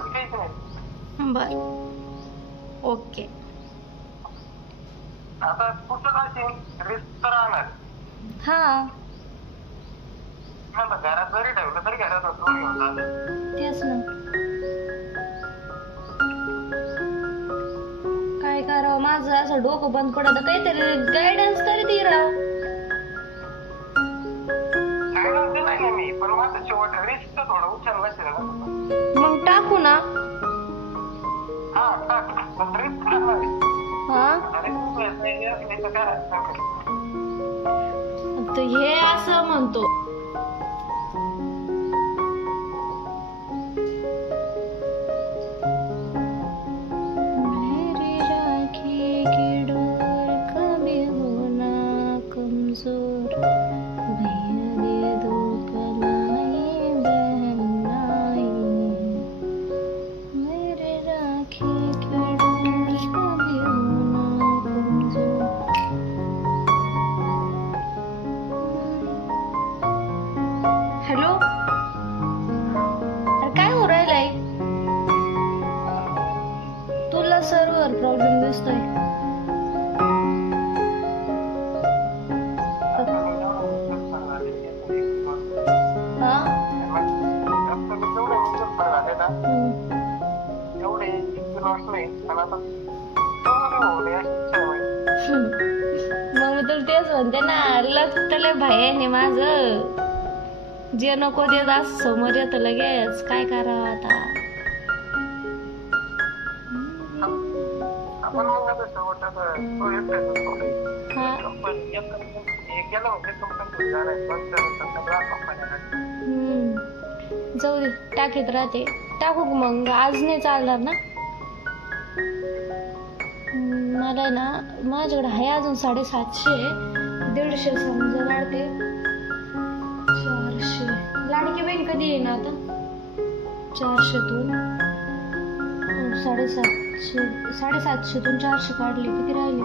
बाकी काहीच नाही. बर, ओके. आता कुठं जाशील? रिस्क राहणार. हा म्हणलं घरात जरी ठेवलं तरी घरात होतो घेऊन जाणार. तेच ना, काय करावं, माझं असं डोकं बंद पडत. काहीतरी गायडन्स तरी दे राव. काय नव्हतं नाही ना मी, पण माझं शेवट रिस्क थोडं उचललं असेल ना. मग टाकू ना. हा टाक, पण रिस्क राहणार आहे. हा रिस्क नाही असली तर काय तर हे असं म्हणतो. मेरी राखी की डोर कभी होना कमजोर, भैया दे दो कलाई बहन आई, मेरी राखी की डोर कभी होना कमजोर. हॅलो, अरे काय हो राहिलंय? तुला सर्व्हर प्रॉब्लेम दिसतोय. हा एवढे लॉस नाही आणि आता होऊ मग मी तुला तेच म्हणते ना, लय भयाने माझं. जे नको ते दास समोर येत लगेच. काय करावं आता? आपण मग आता शेवट आता तो एकटाच हा गेला होते कंपनी जाऊ दे, टाकीत राहते. टाकू का मग? आज नाही चालणार ना. मला ना माझ्याकडे आहे अजून 750. 150 समजा काढते. 400. लाडकी बहीण कधी येणार आता? 400तून 750तून 400 काढले. किती राहिले?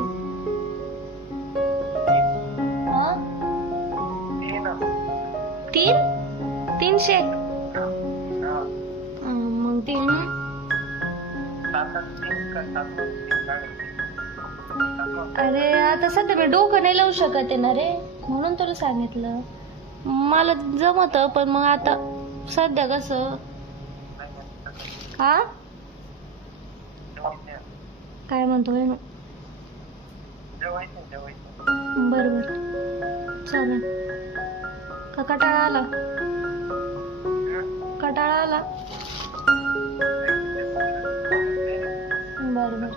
हा 300. मग 3 अरे आता सध्या मी डोकं नाही लावू शकत आहे ना रे, म्हणून तुला सांगितलं. मला जमत, पण मग आता सध्या कसं. हा काय म्हणतोय मग? बरोबर चालेल का? कटाळा आला? कटाळा आला? बरोबर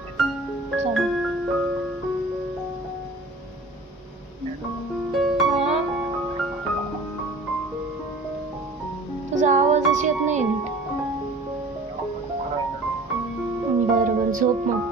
चालेल. तुझा आवाजच येत नाही नीट. बरोबर झोप मग.